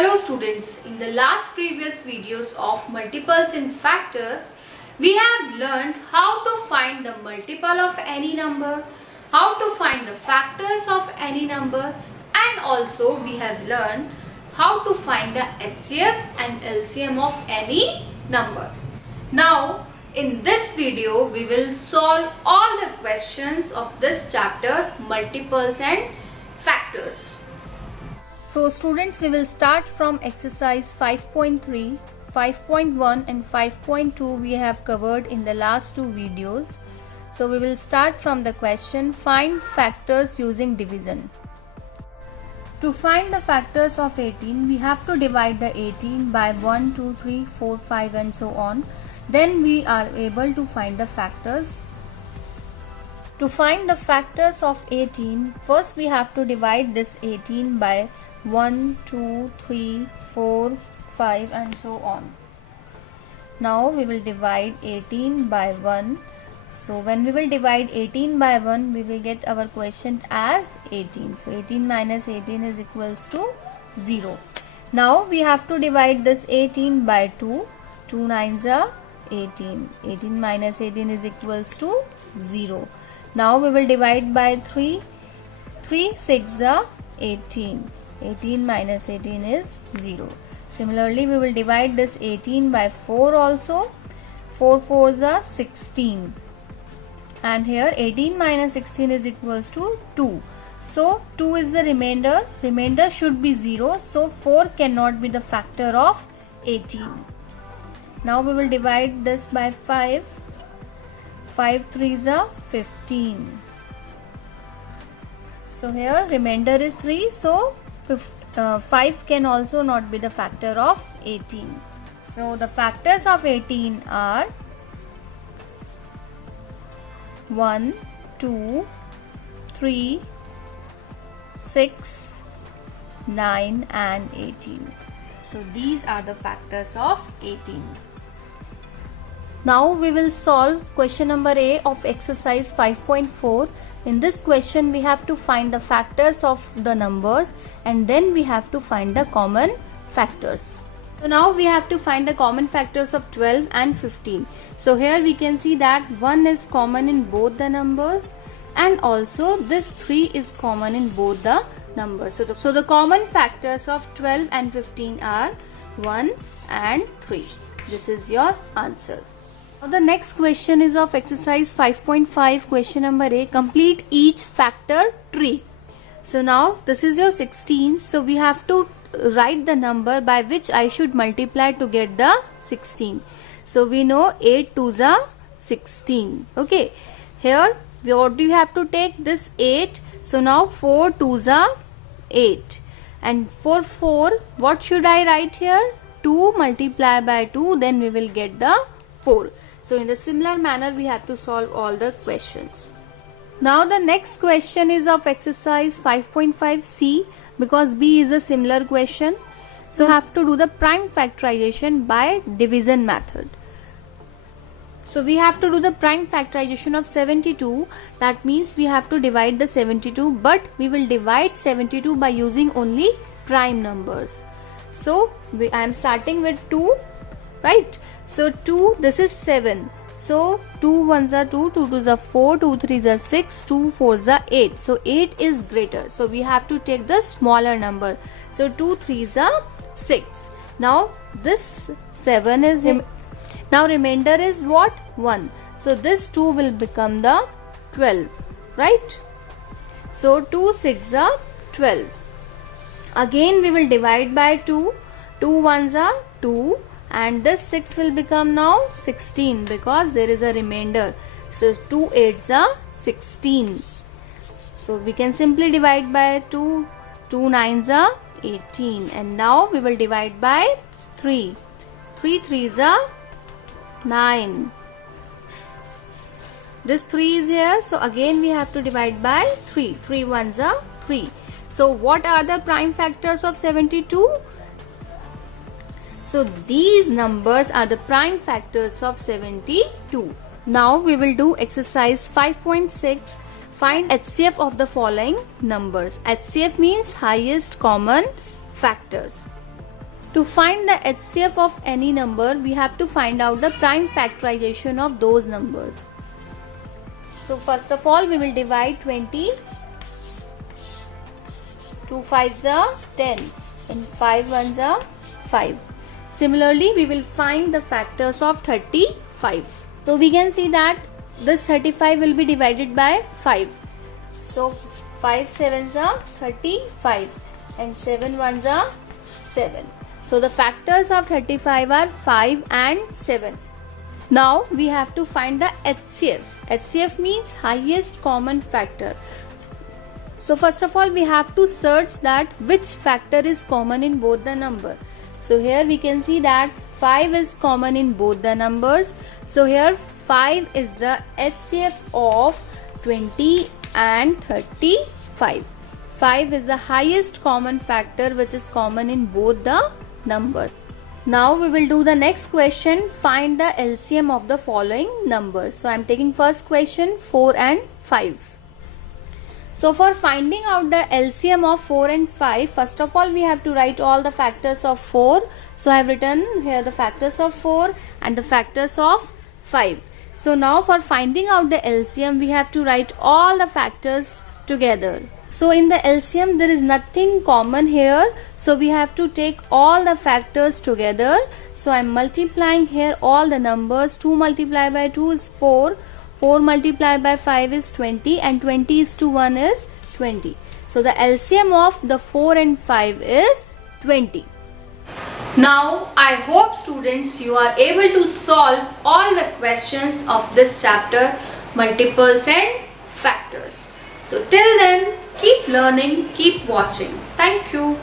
Hello students, in the last previous videos of multiples and factors, we have learned how to find the multiple of any number, how to find the factors of any number, and also we have learned how to find the HCF and LCM of any number. Now, in this video, we will solve all the questions of this chapter, multiples and factors. So students, we will start from exercise 5.3, 5.1 and 5.2 we have covered in the last two videos. So we will start from the question, find factors using division. To find the factors of 18, we have to divide the 18 by 1, 2, 3, 4, 5 and so on. Then we are able to find the factors. To find the factors of 18, first we have to divide this 18 by 1, 2, 3, 4, 5 and so on. Now we will divide 18 by 1. So when we will divide 18 by 1, we will get our quotient as 18. So 18 minus 18 is equals to 0. Now we have to divide this 18 by 2. 2 9s are 18. 18 minus 18 is equals to 0. Now we will divide by 3. 3 6 are 18. 18 minus 18 is 0. Similarly, we will divide this 18 by 4 also. 4 4s are 16. And here 18 minus 16 is equals to 2. So 2 is the remainder. Remainder should be 0. So 4 cannot be the factor of 18. Now we will divide this by 5. 5 3s are 15. So here remainder is 3. So 5 can also not be the factor of 18. So the factors of 18 are 1, 2, 3, 6, 9 and 18. So these are the factors of 18. Now we will solve question number A of exercise 5.4. In this question we have to find the factors of the numbers and then we have to find the common factors. So now we have to find the common factors of 12 and 15. So here we can see that 1 is common in both the numbers and also this 3 is common in both the numbers. So the common factors of 12 and 15 are 1 and 3. This is your answer. Now the next question is of exercise 5.5, question number A, complete each factor tree. So now this is your 16. So we have to write the number by which I should multiply to get the 16. So we know 8 2s are 16. Okay. Here what do you have to take? This 8. So now 4 2s are 8. And for 4, what should I write here? 2 multiply by 2, then we will get the 4. So in the similar manner we have to solve all the questions. Now the next question is of exercise 5.5C because B is a similar question. So we have to do the prime factorization by division method. So we have to do the prime factorization of 72. That means we have to divide the 72, but we will divide 72 by using only prime numbers. So I am starting with 2, right? So 2, this is 7. So 2 1s are 2, 2 2s are 4, 2 3s are 6, 2 4s are 8. So 8 is greater. So we have to take the smaller number. So 2 3s are 6. Now this 7 is now remainder is what? 1. So this 2 will become the 12, right? So 2 6 are 12. Again we will divide by 2. 2 1s are 2. And this 6 will become now 16 because there is a remainder. So 2 8s are 16. So we can simply divide by 2. 2 9s are 18. And now we will divide by 3. 3 3s are 9. This 3 is here. So again we have to divide by 3. 3 1s are 3. So what are the prime factors of 72? So these numbers are the prime factors of 72. Now we will do exercise 5.6. Find HCF of the following numbers. HCF means highest common factors. To find the HCF of any number, we have to find out the prime factorization of those numbers. So first of all, we will divide 20. 2 5s are 10 and 5 1s are 5. Similarly, we will find the factors of 35. So we can see that this 35 will be divided by 5. So 5 7s are 35 and 7 1s are 7. So the factors of 35 are 5 and 7. Now we have to find the HCF. HCF means highest common factor. So first of all, we have to search that which factor is common in both the number. So here we can see that 5 is common in both the numbers. So here 5 is the HCF of 20 and 35. 5 is the highest common factor which is common in both the numbers. Now we will do the next question. Find the LCM of the following numbers. So I am taking first question 4 and 5. So for finding out the LCM of 4 and 5, first of all we have to write all the factors of 4. So I have written here the factors of 4 and the factors of 5. So now for finding out the LCM, we have to write all the factors together. So in the LCM there is nothing common here. So we have to take all the factors together. So I am multiplying here all the numbers. 2 multiplied by 2 is 4. 4 multiplied by 5 is 20 and 20 is to 1 is 20. So the LCM of the 4 and 5 is 20. Now I hope students you are able to solve all the questions of this chapter, multiples and factors. So till then, keep learning, keep watching. Thank you.